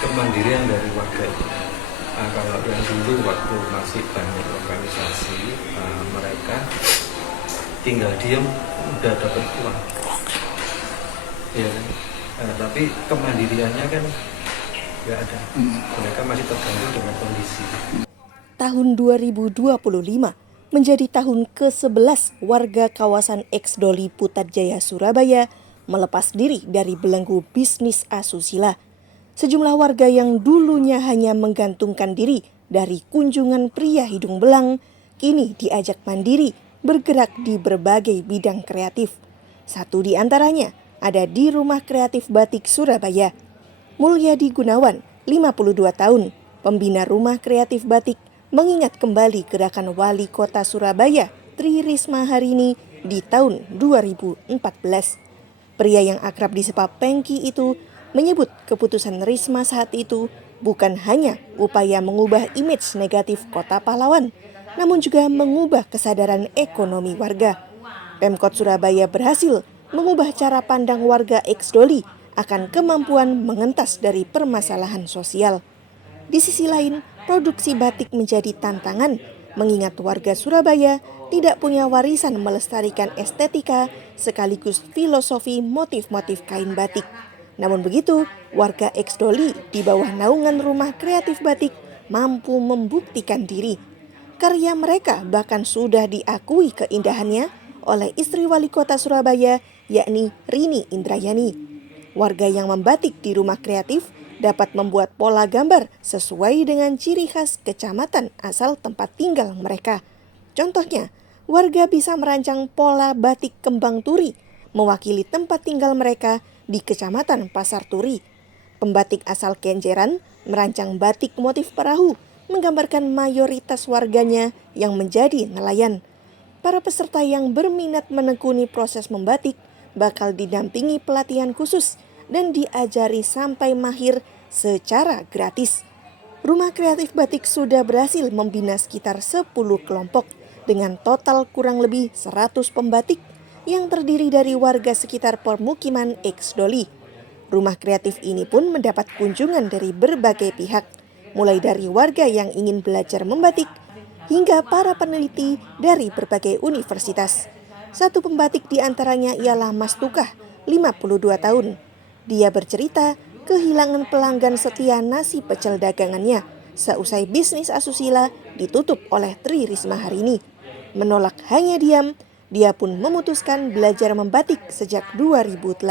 kemandirian dari warga itu. Kalau yang dulu waktu masih banyak organisasi, mereka tinggal diam udah dapat uang, ya kan? Tapi kemandiriannya kan nggak ada. Mereka masih tergantung dengan kondisi. Tahun 2025 menjadi tahun ke-11 warga kawasan Eks Doli Putat Jaya Surabaya melepas diri dari belenggu bisnis asusila. Sejumlah warga yang dulunya hanya menggantungkan diri dari kunjungan pria hidung belang, kini diajak mandiri bergerak di berbagai bidang kreatif. Satu di antaranya ada di Rumah Kreatif Batik Surabaya. Mulyadi Gunawan, 52 tahun, pembina Rumah Kreatif Batik, mengingat kembali gerakan Wali Kota Surabaya, Tri Risma Harini di tahun 2014. Pria yang akrab disapa Pengki itu menyebut keputusan Risma saat itu bukan hanya upaya mengubah image negatif Kota Pahlawan, namun juga mengubah kesadaran ekonomi warga. Pemkot Surabaya berhasil mengubah cara pandang warga Eks Doli akan kemampuan mengentas dari permasalahan sosial. Di sisi lain, produksi batik menjadi tantangan, mengingat warga Surabaya tidak punya warisan melestarikan estetika sekaligus filosofi motif-motif kain batik. Namun begitu, warga Eks Doli di bawah naungan Rumah Kreatif Batik mampu membuktikan diri. Karya mereka bahkan sudah diakui keindahannya oleh istri wali kota Surabaya, yakni Rini Indrayani. Warga yang membatik di Rumah Kreatif dapat membuat pola gambar sesuai dengan ciri khas kecamatan asal tempat tinggal mereka. Contohnya, warga bisa merancang pola batik kembang turi mewakili tempat tinggal mereka di Kecamatan Pasar Turi. Pembatik asal Kenjeran merancang batik motif perahu, menggambarkan mayoritas warganya yang menjadi nelayan. Para peserta yang berminat menekuni proses membatik bakal didampingi pelatihan khusus dan diajari sampai mahir secara gratis. Rumah Kreatif Batik sudah berhasil membina sekitar 10 kelompok dengan total kurang lebih 100 pembatik yang terdiri dari warga sekitar permukiman Eks Doli. Rumah kreatif ini pun mendapat kunjungan dari berbagai pihak, mulai dari warga yang ingin belajar membatik hingga para peneliti dari berbagai universitas. Satu pembatik di antaranya ialah Mas Tukah, 52 tahun. Dia bercerita kehilangan pelanggan setia nasi pecel dagangannya seusai bisnis asusila ditutup oleh Tri Risma Harini. Menolak hanya diam, dia pun memutuskan belajar membatik sejak 2018.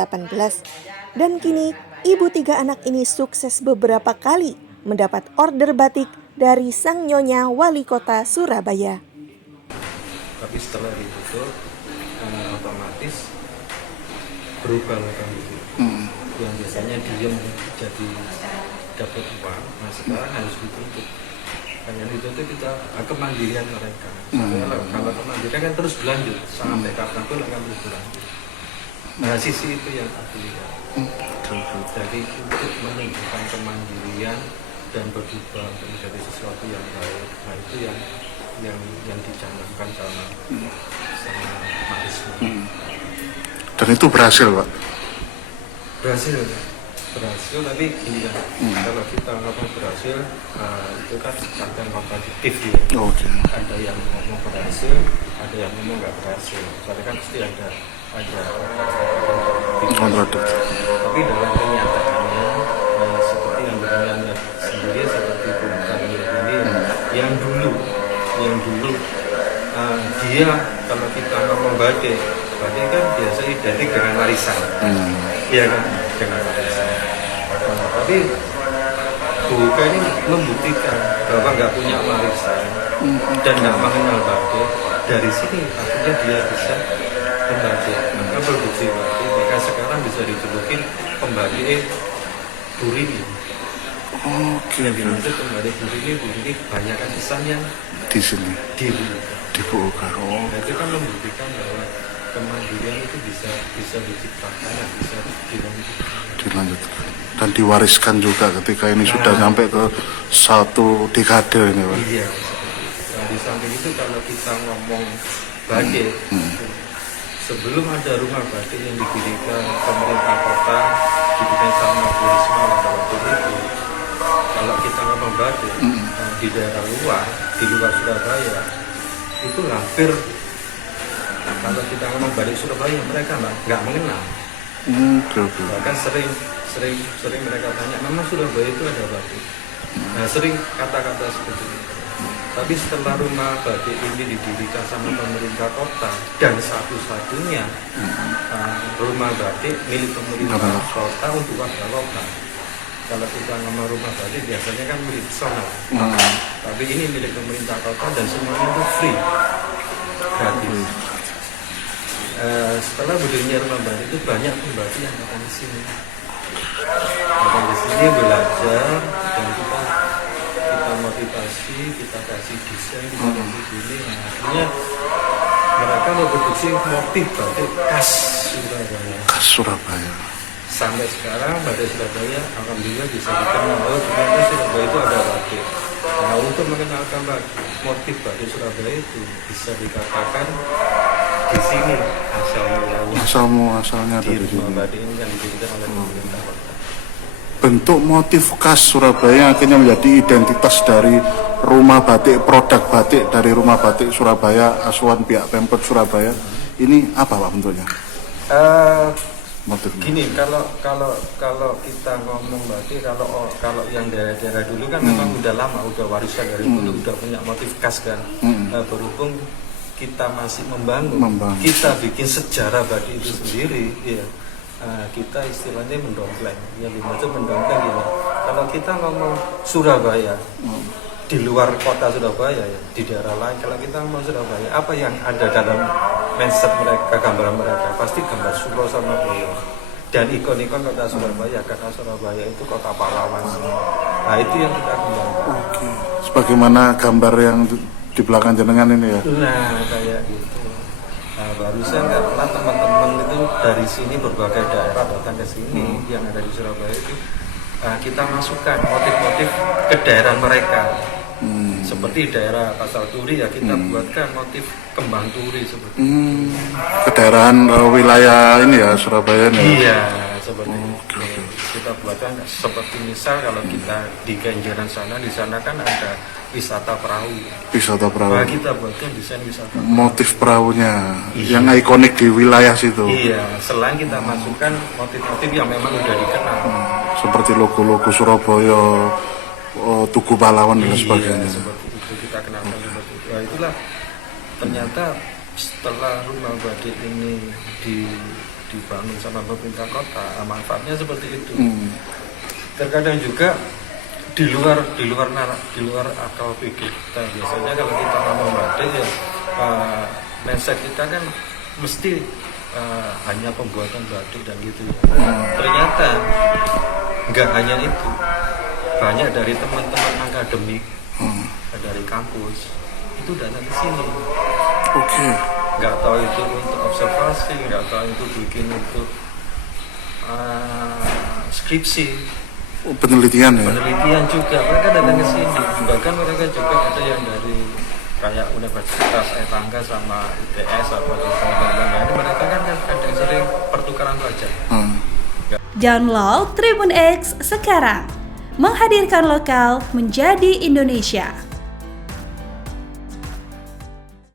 Dan kini, ibu 3 anak ini sukses beberapa kali mendapat order batik dari sang nyonya wali kota Surabaya. Tapi setelah ditutup, otomatis berubah kondisi. Yang biasanya diem jadi dapat uang, nah sekarang harus ditutup. Karena ditutup kita kemandirian mereka. Kalau kemandirian kan terus berlanjut sampai kapanpun akan terus berlanjut. Nah sisi itu yang aku lihat. Jadi untuk menunjukkan kemandirian dan berubah menjadi sesuatu yang baik, nah itu yang dicanangkan sama Marisma. Dan itu berhasil, Pak? Berhasil, tapi gini kan, kalau kita ngomong berhasil, itu kan kadang kontradiktif ya. Ada yang ngomong berhasil, ada yang ngomong nggak berhasil. Soalnya kan pasti ada kontradiktif. Tapi dalam kenyataannya, seperti yang berjalan sendiri seperti bukan ini, yang dulu dia kalau kita ngomong batik kan biasa identik dengan warisan. Iya kan, dengan warisan. Tapi Buka ini membuktikan bahwa nggak punya warisan dan nggak mengenal batik. Dari sini akhirnya dia bisa membatik. Maka produksi batik, maka sekarang bisa dijuluki pembatik Burini. Yang dimaksud pembatik Burini banyak pesannya Di sini. Di Buka. Nah, itu kan membuktikan bahwa kemandirian itu bisa diciptakan dan bisa dilanjutkan dan diwariskan juga ketika ini sudah sampai ke satu dekade ini, Pak. Iya. Nah, di samping itu kalau kita ngomong batik, sebelum ada rumah batik yang didirikan pemerintah kota dibikin sama Bu Risma pada waktu itu. Kalau kita ngomong batik di daerah luar, di luar Surabaya, itu hampir kalau kita ngomong batik Surabaya mereka nggak mengenal. Oke. Bahkan sering mereka tanya, memang Surabaya itu ada batik. Nah, sering kata-kata seperti itu. Tapi setelah rumah batik ini didirikan sama pemerintah kota dan satu-satunya rumah batik milik pemerintah kota untuk warga lokal. Kalau kita ngomong rumah batik biasanya kan milik personal. Tapi ini milik pemerintah kota dan semuanya itu free, gratis. Setelah berdirinya rumah batik itu banyak pembatik yang datang ke sini. Datang ke sini belajar dan kita motivasi, kita kasih desain, kita kasih gini. Nah, akhirnya mereka memproduksi motif batik khas Surabaya. Khas Surabaya. Sampai sekarang batik Surabaya alhamdulillah bisa dikenal. Oh, ternyata Surabaya itu ada batik. Nah, untuk mengenalkan motif batik Surabaya itu bisa dikatakan di sini asalnya di dari rumah sini. batik ini yang didirikan oleh pemerintah kota. Bentuk motif khas Surabaya akhirnya menjadi identitas dari rumah batik, produk batik dari rumah batik Surabaya, asuhan pihak Pemkot Surabaya. Ini apa Pak bentuknya? Motifnya. Gini, kalau kita ngomong batik, kalau yang daerah-daerah dulu kan memang udah lama, udah warisan dari dulu, udah punya motif khas kan. Berhubung kita masih membangun, kita bikin sejarah batik itu sendiri, ya. Kita istilahnya mendongkleng, yang dimaksud mendongkleng gini. Kalau kita ngomong Surabaya, di luar kota Surabaya ya, di daerah lain, kalau kita ngomong Surabaya, apa yang ada dalam mindset mereka, gambaran mereka, pasti gambar Suro sama Boyo. Dan ikon-ikon kota Surabaya, karena Surabaya itu kota pahlawan semua. Nah, itu yang kita kembangkan. Oke. Sebagaimana gambar yang di belakang jenengan ini ya. Nah, kayak gitu. Nah, barusan karena teman-teman itu dari sini berbagai daerah datang ke sini yang ada di Surabaya itu kita masukkan motif-motif ke daerah mereka. Seperti daerah Pasar Turi ya kita buatkan motif kembang turi seperti itu. Kedaerahan wilayah ini ya Surabaya nih. Iya, seperti itu. Kita buatkan seperti misal kalau kita di Kenjeran sana, di sana kan ada wisata perahu. Wisata perahu. Nah, kita buatkan desain wisata perahu. Motif perahunya yang ikonik di wilayah situ. Iya, selain kita masukkan motif-motif yang memang udah dikenal. Seperti logo-logo Surabaya, Tugu Pahlawan dan sebagainya. Seperti itu kita kenalkan seperti itu. Nah, itulah ternyata setelah rumah batik ini dibangun sama pemerintah kota, manfaatnya seperti itu. Terkadang juga di luar akal pikir kita. Biasanya kalau kita ngomong batik ya mindset kita kan mesti hanya pembuatan batik dan gitu ya. Ternyata nggak hanya itu, banyak dari teman-teman akademik dari kampus itu datang ke sini. Oke. Nggak tahu itu untuk observasi, nggak tahu itu bikin untuk skripsi. Penelitian ya. Penelitian juga mereka datang ke sini. Bahkan mereka juga ada yang dari kayak Universitas Airlangga sama ITS atau teman-teman lain. Mereka kan kadang sering pertukaran pelajar. Download Tribun X sekarang, menghadirkan lokal menjadi Indonesia.